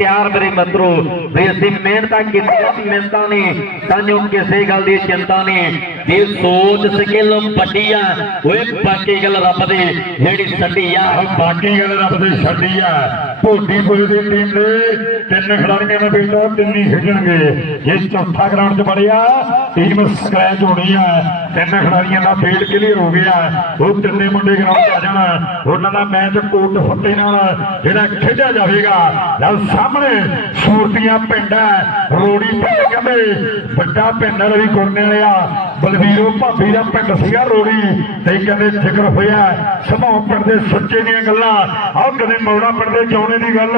ਪਿਆਰ ਮੇਰੇ ਮਿੱਤਰੋ, ਵੀ ਅਸੀਂ ਮਿਹਨਤਾਂ ਕੀਤੀਆਂ, ਮਿਹਨਤਾਂ ਨੇ ਸਾਨੂੰ ਕਿਸੇ ਗੱਲ ਦੀ ਚਿੰਤਾ ਨਹੀਂ ਜੇ ਸੋਚ ਸਕਿੱਲ ਵੱਡੀ ਆ, ਓਏ ਬਾਕੀ ਗੱਲ ਰੱਬ ਦੇ, ਜਿਹੜੀ ਛੱਡੀ ਆ। ਬਾਕੀ ਗੱਲ ਰੱਬ ਦੇ ਛੱਡੀ ਆ। ਭੋਡੀਪੁਰ ਦੀ ਟੀਮ ਦੇ ਤਿੰਨ ਖਿਡਾਰੀਆਂ ਨੇ ਬੇਟਾ, ਤਿੰਨੀ ਖੇਡਣਗੇ। ਜੇ ਚੌਥਾ ਗਰਾਊਂਡ 'ਚ ਵੜਿਆ ਟੀਮ ਸਕ੍ਰੈਚ ਹੋਣੀ ਆ। ਤਿੰਨ ਖਿਡਾਰੀਆਂ ਦਾ ਫੀਲਡ ਕਲੀਅਰ ਹੋ ਗਿਆ। ਉਹ ਤਿੰਨੇ ਮੁੰਡੇ ਗਰਾਊਂਡ 'ਚ ਆ ਜਾਣ। ਉਹਨਾਂ ਦਾ ਮੈਚ ਕੋਟ ਫੱਟੇ ਨਾਲ ਜਿਹੜਾ ਖੇਡਿਆ ਜਾਵੇਗਾ। ਲਓ ਸਾਹਮਣੇ ਸੂਰਤੀਆਂ ਪਿੰਡ ਹੈ। ਰੋੜੀ ਪਿੰਡ ਕਹਿੰਦੇ, ਵੱਡਾ ਪਿੰਡ ਵੀ ਰਵੀ ਗੁਰਨੇ ਵਾਲਿਆ। ਬਲਵੀਰੋ ਭਾਬੀ ਦਾ ਪਿੰਡ ਸੀਗਾ ਰੋੜੀ। ਤੇ ਕਹਿੰਦੇ ਜ਼ਿਕਰ ਹੋਇਆ ਸਮਾਉ ਪਿੰਡ ਦੇ ਸੱਚੇ ਦੀਆਂ ਗੱਲਾਂ। ਆਹ ਕਦੇ ਮੌੜਾ ਪਿੰਡ ਦੇ ਚੌਣੇ ਦੀ ਗੱਲ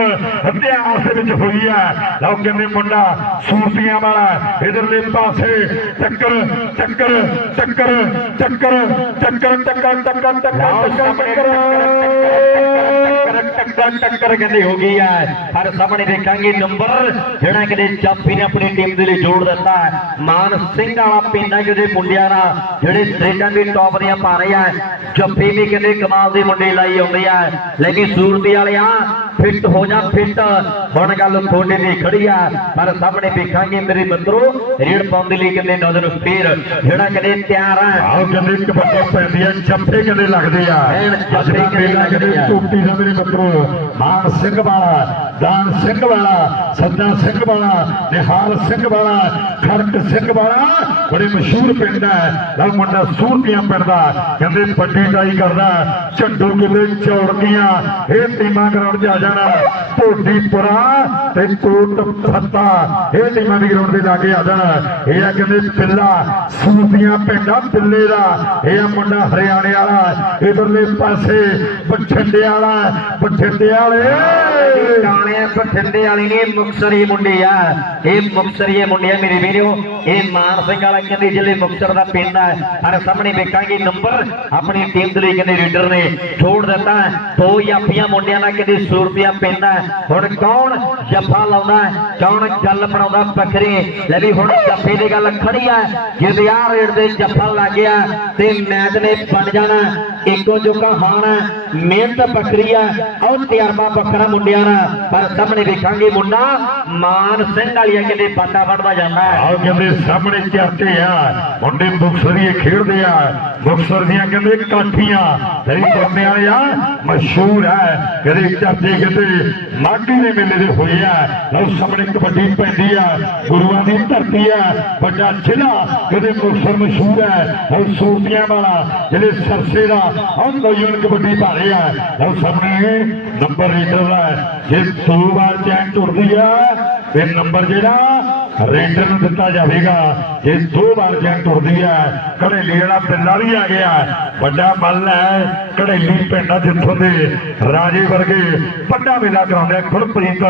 ਇਤਿਹਾਸ ਦੇ ਵਿੱਚ ਹੋਈ ਹੈ। ਲਓ ਕਹਿੰਦੇ ਮੁੰਡਾ ਸੂਰਤੀਆਂ ਵਾਲਾ ਇਧਰਲੇ ਪਾਸੇ ਟੱਕਰ ਟੱਕਰ ਟੱਕਰ ਟੱਕਰ ਟੱਕਰ ਟੱਕਰ ਟੱਕਰ। ਟੱਕਰ ਟੱਕਰ ਟੱਕਰ। ਟੱਕਰ ਕਹਿੰਦੇ ਹੋ ਗਈ ਹੈ ਪਰ ਸਾਹਮਣੇ ਦੇਖਾਂਗੇ ਨੰਬਰ ਜਿਹੜਾ ਕਿਤੇ ਚਾਪੀ ਨੇ ਆਪਣੀ ਟੀਮ ਦੇ ਲਈ ਜੋੜ ਦਿੱਤਾ। ਹੈ। ਮਾਨ ਸਿੰਘ ਵਾਲਾ ਪਿੰਡ ਜਿਹਦੇ ਮੁੰਡਿਆਂ ਨਾਲ ਜਿਹੜੇ ਸਟੇਟਾਂ ਦੀ ਟੌਪ ਦੀਆਂ ਪਾ ਰਹੇ ਆ। ਜੱਫੀ ਵੀ ਕਹਿੰਦੇ ਕਮਾਲ ਦੇ ਮੁੰਡੇ ਲਾਈ ਆਉਂਦੇ ਆ। ਲੇਕਿਨ ਸੂਰਤੀ ਵਾਲਿਆਂ ਫਿੱਟ ਹੋ ਜਾ ਫਿੱਟ ਹੁਣ ਗੱਲ ਤੁਹਾਡੇ ਦੀ ਖੜੀ ਆ। ਪਰ ਸਾਹਮਣੇ ਦੇਖਾਂਗੇ ਮੇਰੇ ਮਿੱਤਰੋ ਰੇਡ ਪਾਉਣ ਦੇ ਲਈ ਕਹਿੰਦੇ ਨਜ਼ਰ ਫੇਰ ਜਿਹੜਾ ਕਹਿੰਦੇ ਤਿਆਰ ਆ। ਆਹ ਕਹਿੰਦੇ ਕਬੱਡੀ ਪੈਂਦੀ ਆ ਜੱਫੇ ਕਹਿੰਦੇ ਲੱਗਦੇ ਆ। ਜੱਫੇ ਦਾ ਕਹਿੰਦੇ ਕਹਿੰਦੇ ਲੱਗਦੇ ਆ। ਟੋਪੀ ਦਾ ਮੇਰੇ ਮਿੱਤਰੋ ਮਾਨ ਸਿੰਘ ਵਾਲਾ, ਦਾਨ ਸਿੰਘ ਵਾਲਾ, ਸੱਜਾ ਸਿੰਘ ਵਾਲਾ, ਨਿਹਾਲ ਸਿੰਘ ਵਾਲਾ ਖੜਕ ਸਿੰਘ ਵਾਲਾ, ਬੜੇ ਮਸ਼ਹੂਰ ਪਿੰਡ ਹੈ ਲਓ ਮੁੰਡਾ ਸੂਰਤੀਆਂ ਪਿੰਡ ਦਾ, ਕਹਿੰਦੇ ਵੱਡੀ ਟਾਈ ਕਰਦਾ, ਝੰਡੂ ਕਿਲੇ ਚੌੜਦੀਆਂ ਇਹ ਟੀਮਾਂ ਗਰਾਊਂਡ 'ਚ ਆ ਜਾਣਾ ਢੋਡੀਪੁਰਾ ਤੇ ਕੋਟ ਫੱਤਾ, ਇਹ ਟੀਮਾਂ ਦੀ ਗਰਾਊਂਡ ਦੇ ਲਾਗੇ ਆ ਜਾਣਾ, ਇਹ ਆ ਕਹਿੰਦੇ ਪਿੱਲਾ ਸੂਰਤੀਆਂ ਪਿੰਡਾ ਪਿੱਲੇ ਦਾ, ਇਹ ਆ ਮੁੰਡਾ ਹਰਿਆਣੇ ਵਾਲਾ, ਇਧਰਲੇ ਪਾਸੇ ਬਠਿੰਡੇ ਵਾਲਾ புச்சட்டியாளே ਵਾਲੇ ਬਠਿੰਡੇ ਵਾਲੀ ਨੇ ਮੁਕਸਰੀ ਮੁੰਡੇ ਆ। ਇਹ ਮੁਕਸਰੀਏ ਮੁੰਡੇ ਆ ਮੇਰੇ ਵੀਰੋ। ਇਹ ਮਾਨ ਵਾਲਾ ਕਹਿੰਦੇ ਜ਼ਿਲ੍ਹੇ ਮੁਕਸਰ ਦਾ ਪਿੰਡ ਹੈ ਪਰ ਸਾਹਮਣੇ ਵੇਖਾਂਗੇ ਨੰਬਰ। ਆਪਣੀ ਟੀਮ ਦੇ ਲਈ ਕਹਿੰਦੇ ਰੀਡਰ ਨੇ ਛੋੜ ਦਿੱਤਾ। ਦੋ ਯਾਫੀਆਂ ਮੁੰਡਿਆਂ ਨਾਲ ਕਹਿੰਦੇ ਸੂਰਤੀਆਂ ਪਿੰਡ ਹੁਣ ਕੌਣ ਜੱਫਾ ਲਾਉਂਦਾ? ਕੌਣ ਗੱਲ ਬਣਾਉਂਦਾ? ਬੱਕਰੀ ਲੈ ਵੀ ਹੁਣ ਜੱਫੇ ਦੀ ਗੱਲ ਖੜੀ ਹੈ ਜਿਹਦੇ ਆ ਰੇਡ ਦੇ ਜੱਫਾ ਲੱਗ ਗਿਆ ਤੇ ਮੈਚ ਨੇ ਬਣ ਜਾਣਾ। ਇੱਕੋ ਜੋਗਾ ਹਾਣ ਮਿਹਨਤ ਬੱਕਰੀ ਆ। ਉਹ ਤਜਰਬਾ ਬੱਕਰਾ ਮੁੰਡਿਆਂ ਦਾ ਪਰ ਸਾਹਮਣੇ ਵੇਖਾਂਗੇ ਮੁੰਡਾ, ਮਾਨ ਸਿੰਘ ਵਾਲੀਆ ਕਿਤੇ ਬਾਟਾ ਵੜਦਾ ਜਾਂਦਾ ਹੈ। ਆਹ ਕਹਿੰਦੇ ਸਾਹਮਣੇ ਚਾਹਤੇ ਆ, ਮੁੰਡੇ ਮੁਕਸਰੀਏ ਖੇਡਦੇ ਆ। ਮੁਕਸਰ ਦੀਆਂ ਕਹਿੰਦੇ ਕਾਠੀਆਂ ਤੇਰੀ ਕਰਨੇ ਵਾਲੇ ਮਸ਼ਹੂਰ ਹੈ। ਕਹਿੰਦੇ ਚਾਹਤੇ ਕਿਤੇ ਮਾਗੀ ਦੇ ਮੇਲੇ ਦੇ ਹੋਏ ਆ। ਲਓ ਸਾਹਮਣੇ ਕਬੱਡੀ ਪੈਂਦੀ ਆ, ਗੁਰੂਆਂ ਦੀ ਧਰਤੀ ਆ, ਵੱਡਾ ਜ਼ਿਲ੍ਹਾ ਕਹਿੰਦੇ ਮੁਕਸਰ ਮਸ਼ਹੂਰ ਹੈ। ਲਓ ਸੂਰਤੀਆਂ ਵਾਲਾ, ਜਿਹੜੇ ਸਰਸੇ ਦਾ ਆਹ ਨੌਜਵਾਨ ਕਬੱਡੀ ਭਾਰੇ ਆ। ਲਓ ਸਾਹਮਣੇ ਨੰਬਰ ਰੀਡਰ ਦਾ ਜੇ ਦੋ ਵਾਰ ਚੈਨ ਟੁੱਟਦੀ ਆ ਇਹ ਨੰਬਰ ਜਿਹੜਾ ਰੇਂਡਰ ਨੂੰ ਦਿੱਤਾ ਜਾਵੇਗਾ। ਜੇ ਦੋ ਵਾਰ ਚੈਨ ਟੁੱਟਦੀ ਹੈ ਘੜੇਲੀ ਵਾਲਾ ਪਿੰਡਾ ਵੀ ਆ ਗਿਆ ਵੱਡਾ ਮੱਲ ਹੈ ਘੜੇਲੀ ਪਿੰਡਾ ਜਿੱਥੋਂ ਦੇ ਰਾਜੇ ਵਰਗੇ ਵੱਡਾ ਮੇਲਾ ਕਰਾਉਂਦੇ ਆ ਖੁਰਪ੍ਰੀਤ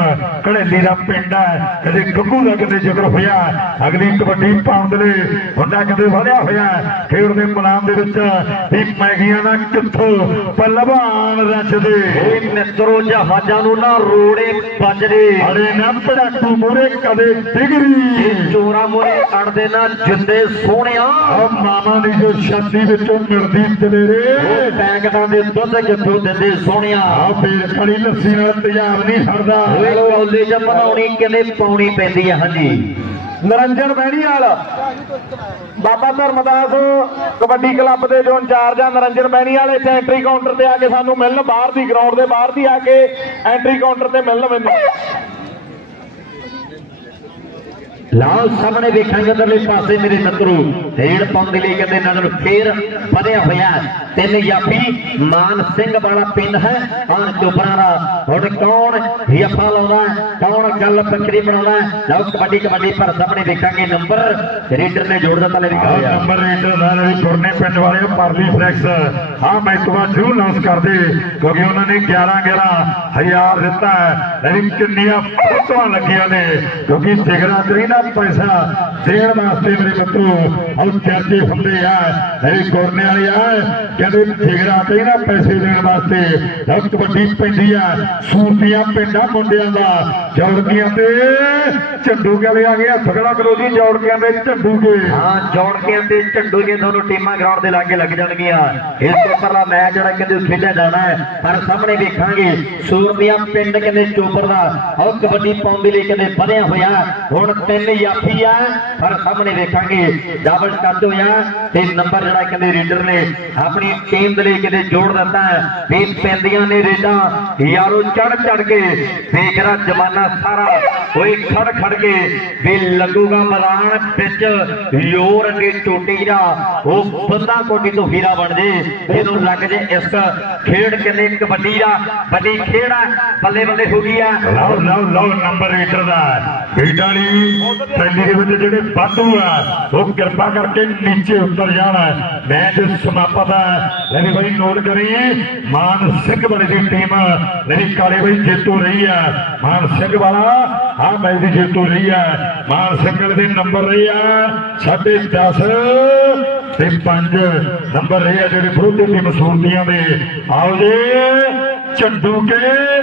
ਘੜੇਲੀ ਦਾ ਪਿੰਡ ਹੈ ਕਦੇ ਗੱਗੂ ਦਾ ਕਦੇ ਜ਼ਿਕਰ ਹੋਇਆ ਅਗਲੀ ਕਬੱਡੀ ਪਾਉਣ ਦੇ ਲਈ ਹੁੰਦਾ ਕਦੇ ਵਧਿਆ ਹੋਇਆ ਖੇਡ ਦੇ ਮੈਦਾਨ ਦੇ ਵਿੱਚ ਵੀ ਮੈਗੀਆਂ ਦਾ ਕਿੱਥੋਂ ਪਲਵਾਨ ਰਚਦੇ। ਓਏ ਮਿੱਤਰੋ ਜਹਾਜ਼ਾਂ ਨੂੰ ਨਾ ਰੋੜੇ ਵੱਜਦੇ। ਅਰੇ ਨਾ ਪੜਾਕੂ ਮੂਰੇ ਕਦੇ ਡਿਗਰੀ। ਚੋਰਾ ਮੋਰੇ ਅੜਦੇ ਨਾ ਜਿੰਦੇ ਸੋਹਣਿਆ। ਮਾਮਾ ਦੀ ਜੋ ਛਾਤੀ ਵਿੱਚੋਂ ਮਿਲਦੀ ਦਲੇਰੇ ਉਹ ਪੈਕਟਾਂ ਦੇ ਦੁੱਧ ਕਿੱਥੋਂ ਦਿੰਦੇ ਸੋਹਣਿਆ? ਆ ਫੇਰ ਕੜੀ ਲੱਸੀ ਨਾਲ ਤੇਜ਼ਾਬ ਨਹੀਂ ਹਟਦਾ ਓਏ ਕੌਲੇ ਚ ਬਣਾਉਣੀ ਕਿਨੇ ਪਾਉਣੀ ਪੈਂਦੀ ਆ ਹਾਂਜੀ। ਨਰੰਜਨ ਬੈਣੀਵਾਲ ਬਾਬਾ ਧਰਮਦਾਸ ਕਬੱਡੀ ਕਲੱਬ ਦੇ ਜੋ ਇੰਚਾਰਜ ਆ ਨਰੰਜਨ ਬੈਣੀਵਾਲ ਇੱਥੇ ਐਂਟਰੀ ਕਾਊਂਟਰ ਤੇ ਆ ਕੇ ਸਾਨੂੰ ਮਿਲਣ ਬਾਹਰ ਦੀ ਗਰਾਊਂਡ ਦੇ ਬਾਹਰ ਦੀ ਆ ਕੇ ਐਂਟਰੀ ਕਾਊਂਟਰ ਤੇ ਮਿਲਣ ਮੈਨੂੰ। ਲਾਲ ਸਾਹਮਣੇ ਵੇਖਾਂਗੇ, ਉਧਰਲੇ ਪਾਸੇ ਮੇਰੇ ਮਿੱਤਰੋ ਰੇੜ ਪਾਉਣ ਦੇ ਲਈ ਕਹਿੰਦੇ ਨਜ਼ਰ ਫੇਰ ਵਧਿਆ ਹੋਇਆ ਤਿੰਨ ਯਾਫੀ ਮਾਨ ਸਿੰਘ ਵਾਲਾ ਪਿੰਡ ਹੈ। ਆਹ ਚੋਪਰਾਂ ਦਾ ਹੁਣ ਕੌਣ ਯਾਫਾ ਲਾਉਂਦਾ? ਕੌਣ ਗੱਲ ਬੱਕਰੀ ਬਣਾਉਂਦਾ? ਲਓ ਕਬੱਡੀ ਕਬੱਡੀ ਪਰ ਸਾਹਮਣੇ ਵੇਖਾਂਗੇ ਨੰਬਰ। ਰੇਡਰ ਨੇ ਜੋੜ ਦਿੱਤਾ ਲੈ ਵੀ ਨੰਬਰ ਰੇਟਰ ਦਾ ਵੀ ਗੁਰਨੇ ਪਿੰਡ ਵਾਲੇ ਪਰਲੀ ਫਲੈਕਸ। ਹਾਂ ਮੈਂ ਇੱਕ ਵਾਰ ਜ਼ਰੂਰ ਅਨਾਉਂਸ ਕਰਦੇ ਕਿਉਂਕਿ ਉਹਨਾਂ ਨੇ 11 11 ਹਜ਼ਾਰ ਦਿੱਤਾ ਹੈ। ਲੈਕਿਨ ਕਿੰਨੀਆਂ ਫੋਟੋਆਂ ਲੱਗੀਆਂ ਨੇ ਕਿਉਂਕਿ ਸਿਗਰਾ ਤਰੀ ਨਾ ਪੈਸਾ ਦੇਣ ਵਾਸਤੇ ਮੇਰੇ ਮਿੱਤਰੋ ਉਹ ਚਰਚੇ ਹੁੰਦੇ ਆ। ਇਹ ਗੁਰਨੇ ਵਾਲੇ ਆ ਕਹਿੰਦੇ ਜਿਗਰਾ ਕਹਿੰਦਾ ਪੈਸੇ ਦੇਣ ਵਾਸਤੇ ਬਹੁਤ ਕਬੱਡੀ ਪੈਂਦੀ ਆ ਸੂਰਤੀਆਂ ਪਿੰਡਾਂ ਮੁੰਡਿਆਂ ਦਾ, ਜੌੜਕੀਆਂ ਤੇ ਝੰਡੂ ਗਲੇ ਆ ਗਿਆ ਫਗੜਾ ਕਰੋ ਜੀ, ਜੌੜਕੀਆਂ ਦੇ ਝੰਡੂ ਕੇ ਹਾਂ, ਜੋੜਕੀਆਂ ਤੇ ਝੰਡੂਗੇ ਦੋਨੋਂ ਟੀਮਾਂ ਗਰਾਊਂਡ ਦੇ ਲਾਗੇ ਲੱਗ ਜਾਣਗੀਆਂ। ਇਸ ਤੋਂ ਪਹਿਲਾਂ ਮੈਚ ਜਿਹੜਾ ਕਹਿੰਦੇ ਖੇਡਿਆ ਜਾਣਾ ਹੈ, ਪਰ ਸਾਹਮਣੇ ਵੇਖਾਂਗੇ ਸੂਰਮੀਆਂ ਪਿੰਡ ਕਹਿੰਦੇ ਚੋਪਰ ਦਾ ਉਹ ਕਬੱਡੀ ਪਾਉਣ ਦੇ ਲਈ ਕਹਿੰਦੇ ਵਧਿਆ ਹੋਇਆ, ਹੁਣ ਤਿੰਨ ਯਾਫੀ ਆ, ਪਰ ਸਾਹਮਣੇ ਵੇਖਾਂਗੇ ਡਬਲ ਟੱਚ ਹੋਇਆ, ਤੇ ਨੰਬਰ ਜਿਹੜਾ ਕਹਿੰਦੇ ਰੀਡਰ ਨੇ, ਆਪਣੀ ਟੀਮ ਦੇ ਲਈ ਕਹਿੰਦੇ ਜੋੜ ਦਿੱਤਾ ਵੀ ਪੈਂਦੀਆਂ ਨੇ ਰੇਡਾਂ, ਯਾਰੋ ਚੜ ਚੜ ਕੇ ਵੇਖਰਾ ਜਮਾਨਾ ਸਾਰਾ ਹੋਈ ਖੜ ਖੜ ਕੇ, ਵੀ ਲੱਗੂਗਾ ਮੈਦਾਨ ਵਿੱਚ ਯੋਰ ਅੱਗੇ ਟੋਟੀ ਦਾ, ਉਹ ਬੰਦਾ ਕੋਟੀ ਤੋਂ ਹੀਰਾ ਬਣ ਜੇ ਜਦੋਂ ਲੱਗ ਜੇ ਇਸ ਖੇਡ ਕਹਿੰਦੇ ਕਬੱਡੀ ਦਾ, ਵੱਡੀ ਖੇਡ ਆ, ਬੱਲੇ ਬੱਲੇ ਹੋ ਗਈ ਆ। ਲਓ ਲਓ ਲਓ, ਨੰਬਰ ਰੀਡਰ ਦਾ। ਬੇਟਾਲੀ ਪਹਿਲੀ ਦੇ ਵਿੱਚ ਜਿਹੜੇ ਵਾਧੂ ਆ, ਉਹ ਕਿਰਪਾ ਕਰਕੇ ਨੀਚੇ ਉਤਰ ਜਾਣ। ਮੈਚ ਸਮਾਪਤ ਹੈ ਲੈਣੀ ਬਾਈ ਨੋਟ ਕਰੀਏ, ਮਾਨ ਸਿੰਘ ਵਾਲੀ ਦੀ ਟੀਮ ਲੈਣੀ ਕਾਲੇ ਬਾਈ ਜੇਤੂ ਰਹੀ ਆ। ਮਾਨ ਸਿੰਘ ਵਾਲਾ ਆ ਮੈਚ ਦੀ ਜੇਤੂ ਰਹੀ ਆ। ਮਾਨ ਸਿੰਘ ਦੇ ਨੰਬਰ ਰਹੀ ਆ ਸਾਢੇ 10 ਤੇ 5 ਨੰਬਰ ਰਹੇ ਆ ਜਿਹੜੇ ਵਿਰੋਧੀ ਟੀਮ ਸੂਰਤੀਆਂ ਦੇ। ਆਓ ਜੀ, ਝੰਡੂ ਕੇ